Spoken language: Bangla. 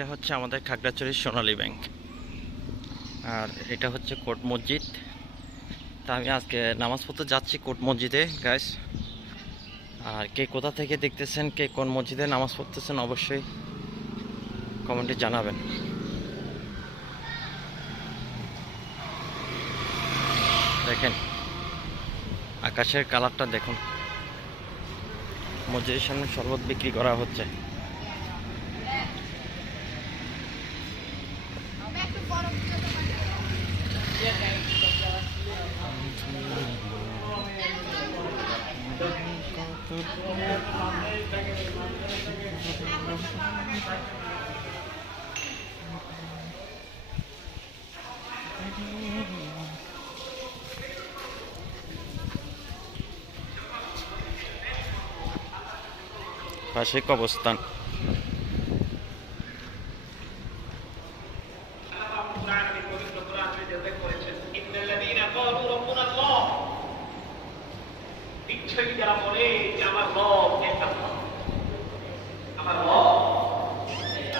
এটা হচ্ছে আমাদের খাগড়াছড়ির সোনালী ব্যাংক। আর এটা হচ্ছে কোট মসজিদ। তা আমি আজকে নামাজ পড়তে যাচ্ছি কোট মসজিদে গাইস আর কে কোথা থেকে দেখতেছেন, কে কোন মসজিদে নামাজ পড়তেছেন, অবশ্যই কমেন্টে জানাবেন। দেখেন, আকাশের কালারটা দেখুন। মসজিদের সামনে শরবত বিক্রি করা হচ্ছে। পাশে অবস্থান সেই যারা বলে যে আমার রব এক আমার রব এক